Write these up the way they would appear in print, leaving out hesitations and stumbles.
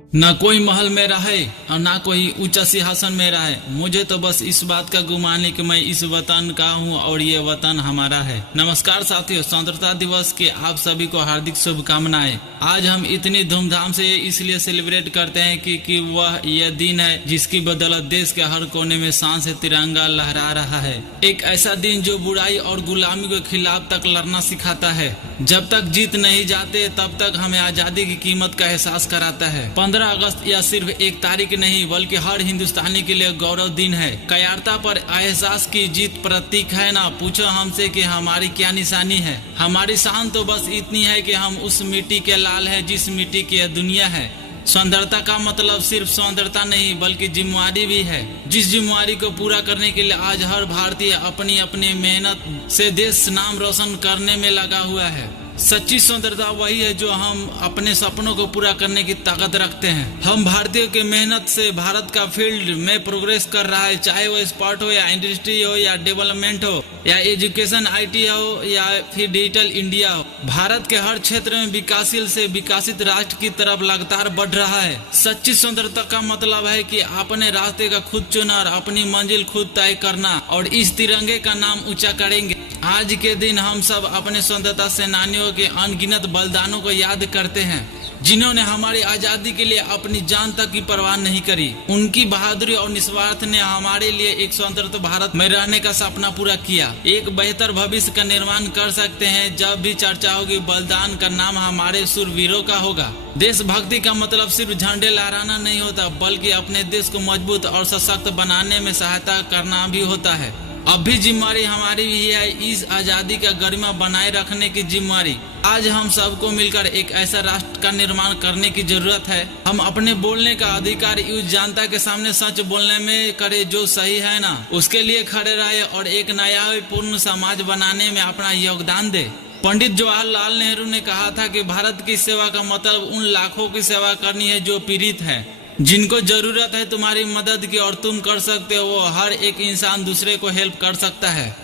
न कोई महल में रहे और ना कोई ऊंचा सिंहासन में रहे। मुझे तो बस इस बात का गुमान है कि मैं इस वतन का हूँ और ये वतन हमारा है। नमस्कार साथियों, स्वतंत्रता दिवस के आप सभी को हार्दिक शुभकामनाएं। आज हम इतनी धूमधाम से इसलिए सेलिब्रेट करते हैं कि वह यह दिन है जिसकी बदौलत देश के हर कोने में शान से तिरंगा लहरा रहा है। एक ऐसा दिन जो बुराई और गुलामी के खिलाफ तक लड़ना सिखाता है। जब तक जीत नहीं जाते तब तक हमें आजादी की कीमत का एहसास कराता है। 15 अगस्त या सिर्फ एक तारीख नहीं बल्कि हर हिंदुस्तानी के लिए गौरव दिन है। कायरता पर एहसास की जीत प्रतीक है ना। पूछो हमसे कि हमारी क्या निशानी है। हमारी शान तो बस इतनी है कि हम उस मिट्टी के लाल हैं जिस मिट्टी की यह दुनिया है। सौंदर्यता का मतलब सिर्फ सौंदर्यता नहीं बल्कि जिम्मेवारी भी है। जिस जिम्मेवारी को पूरा करने के लिए आज हर भारतीय अपनी अपनी मेहनत से देश नाम रोशन करने में लगा हुआ है। सच्ची सौंदर्यता वही है जो हम अपने सपनों को पूरा करने की ताकत रखते हैं। हम भारतीयों की मेहनत से भारत का फील्ड में प्रोग्रेस कर रहा है, चाहे वो स्पोर्ट हो या इंडस्ट्री हो या डेवलपमेंट हो या एजुकेशन IT हो या फिर डिजिटल इंडिया हो। भारत के हर क्षेत्र में विकासशील से विकसित राष्ट्र की तरफ लगातार बढ़ रहा है। सच्ची सौंदर्यता का मतलब है कि अपने रास्ते का खुद चुना और अपनी मंजिल खुद तय करना और इस तिरंगे का नाम ऊंचा करेंगे। आज के दिन हम सब अपने स्वतंत्रता सेनानियों के अनगिनत बलिदानों को याद करते हैं जिन्होंने हमारी आजादी के लिए अपनी जान तक की परवाह नहीं करी। उनकी बहादुरी और निस्वार्थ ने हमारे लिए एक स्वतंत्र भारत में रहने का सपना पूरा किया। एक बेहतर भविष्य का निर्माण कर सकते हैं। जब भी चर्चा होगी बलिदान का नाम हमारे शूरवीरों का होगा। देशभक्ति का मतलब सिर्फ झंडे लहराना नहीं होता बल्कि अपने देश को मजबूत और सशक्त बनाने में सहायता करना भी होता है। अब भी जिम्मेवारी हमारी भी है इस आजादी का गरिमा बनाए रखने की जिम्मेवारी। आज हम सबको मिलकर एक ऐसा राष्ट्र का निर्माण करने की जरूरत है। हम अपने बोलने का अधिकार उस जनता के सामने सच बोलने में करे जो सही है ना, उसके लिए खड़े रहे और एक न्यायपूर्ण समाज बनाने में अपना योगदान दे। पंडित जवाहरलाल नेहरू ने कहा था कि भारत की सेवा का मतलब उन लाखों की सेवा करनी है जो पीड़ित है, जिनको जरूरत है तुम्हारी मदद की और तुम कर सकते हो। वो हर एक इंसान दूसरे को हेल्प कर सकता है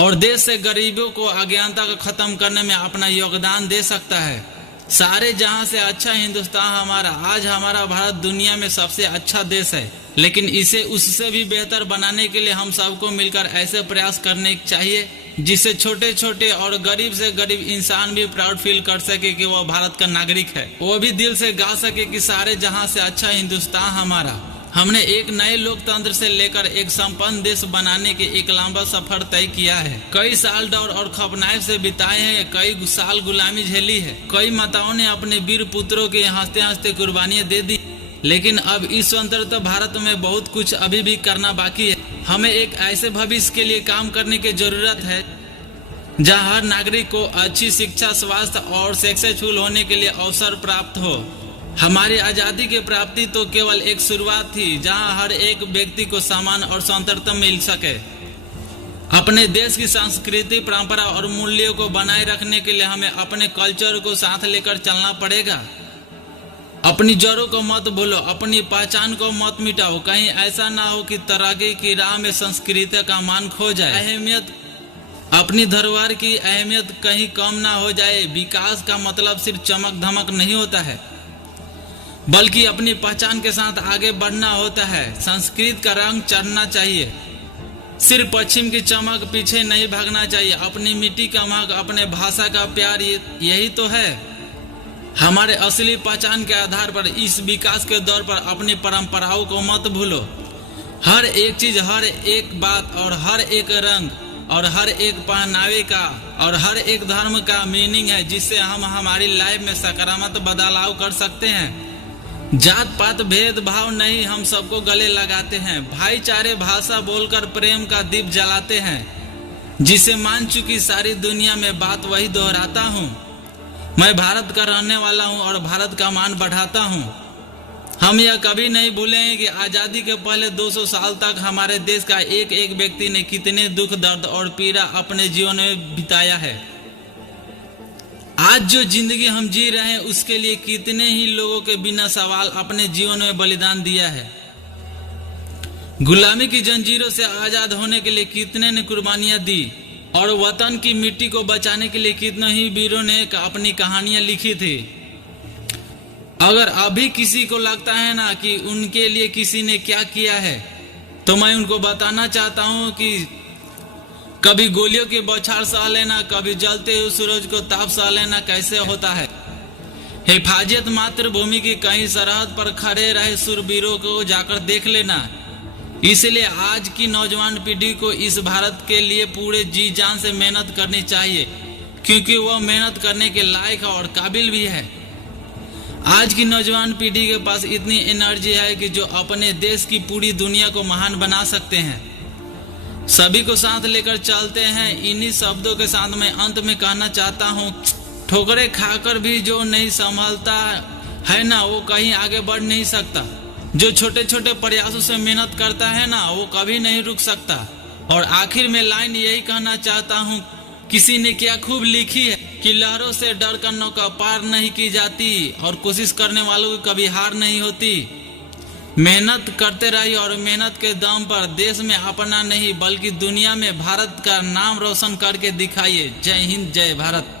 और देश से गरीबों को अज्ञानता को खत्म करने में अपना योगदान दे सकता है। सारे जहां से अच्छा हिंदुस्तान हमारा। आज हमारा भारत दुनिया में सबसे अच्छा देश है, लेकिन इसे उससे भी बेहतर बनाने के लिए हम सबको मिलकर ऐसे प्रयास करने चाहिए जिससे छोटे छोटे और गरीब से गरीब इंसान भी प्राउड फील कर सके कि वह भारत का नागरिक है। वो भी दिल से गा सके कि सारे जहां से अच्छा हिंदुस्तान हमारा। हमने एक नए लोकतंत्र से लेकर एक संपन्न देश बनाने के एक लंबा सफर तय किया है। कई साल डर और खौफनाक से बिताए हैं, कई साल गुलामी झेली है, कई माताओं ने अपने वीर पुत्रों के हंसते हंसते कुर्बानियां दे दी। लेकिन अब इस स्वतंत्र भारत में बहुत कुछ अभी भी करना बाकी है। हमें एक ऐसे भविष्य के लिए काम करने की जरूरत है जहां हर नागरिक को अच्छी शिक्षा, स्वास्थ्य और सक्सेसफुल होने के लिए अवसर प्राप्त हो। हमारी आजादी की प्राप्ति तो केवल एक शुरुआत थी जहां हर एक व्यक्ति को सम्मान और स्वतंत्रता मिल सके। अपने देश की संस्कृति, परंपरा और मूल्यों को बनाए रखने के लिए हमें अपने कल्चर को साथ लेकर चलना पड़ेगा। अपनी जड़ों को मत भूलो, अपनी पहचान को मत मिटाओ। कहीं ऐसा ना हो कि तरक्की की राह में संस्कृति का मान खो जाए। अपनी धरोहर की अहमियत कहीं कम ना हो जाए। विकास का मतलब सिर्फ चमक धमक नहीं होता है बल्कि अपनी पहचान के साथ आगे बढ़ना होता है। संस्कृत का रंग चढ़ना चाहिए, सिर्फ पश्चिम की चमक पीछे नहीं भागना चाहिए। अपनी मिट्टी का महक, अपने भाषा का प्यार, यही तो है हमारे असली पहचान के आधार पर। इस विकास के दौर पर अपनी परंपराओं को मत भूलो। हर एक चीज, हर एक बात और हर एक रंग और हर एक पहनावे का और हर एक धर्म का मीनिंग है जिससे हम हमारी लाइफ में सकारात्मक बदलाव कर सकते हैं। जात पात भेदभाव नहीं, हम सबको गले लगाते हैं। भाईचारे भाषा बोलकर प्रेम का दीप जलाते हैं जिसे मान चुकी सारी दुनिया में बात वही दोहराता हूँ। मैं भारत का रहने वाला हूँ और भारत का मान बढ़ाता हूँ। हम यह कभी नहीं भूलेंगे कि आजादी के पहले 200 साल तक हमारे देश का एक एक व्यक्ति ने कितने दुख, दर्द और पीड़ा अपने जीवन में बिताया है। आज जो जिंदगी हम जी रहे हैं उसके लिए कितने ही लोगों के बिना सवाल अपने जीवन में बलिदान दिया है। गुलामी की जंजीरों से आजाद होने के लिए कितने ने कुर्बानियां दी और वतन की मिट्टी को बचाने के लिए कितने ही वीरों ने अपनी कहानियां लिखी थी। अगर अभी किसी को लगता है ना कि उनके लिए किसी ने क्या किया है, तो मैं उनको बताना चाहता हूं कि कभी गोलियों की बौछार सह लेना, कभी जलते हुए सूरज को ताप सह लेना कैसे होता है। हिफाजत मातृभूमि की कहीं सरहद पर खड़े रहे शूरवीरों को जाकर देख लेना। इसलिए आज की नौजवान पीढ़ी को इस भारत के लिए पूरे जी जान से मेहनत करनी चाहिए, क्योंकि वह मेहनत करने के लायक और काबिल भी है। आज की नौजवान पीढ़ी के पास इतनी एनर्जी है कि जो अपने देश की पूरी दुनिया को महान बना सकते हैं। सभी को साथ लेकर चलते हैं। इन्हीं शब्दों के साथ मैं अंत में कहना चाहता हूँ, ठोकरें खाकर भी जो नहीं संभलता है ना, वो कहीं आगे बढ़ नहीं सकता। जो छोटे छोटे प्रयासों से मेहनत करता है ना, वो कभी नहीं रुक सकता। और आखिर में लाइन यही कहना चाहता हूँ, किसी ने क्या खूब लिखी है कि लहरों से डर कर नौका पार नहीं की जाती और कोशिश करने वालों की कभी हार नहीं होती। मेहनत करते रहिए और मेहनत के दम पर देश में अपना नहीं बल्कि दुनिया में भारत का नाम रोशन करके दिखाइए। जय हिंद, जय भारत।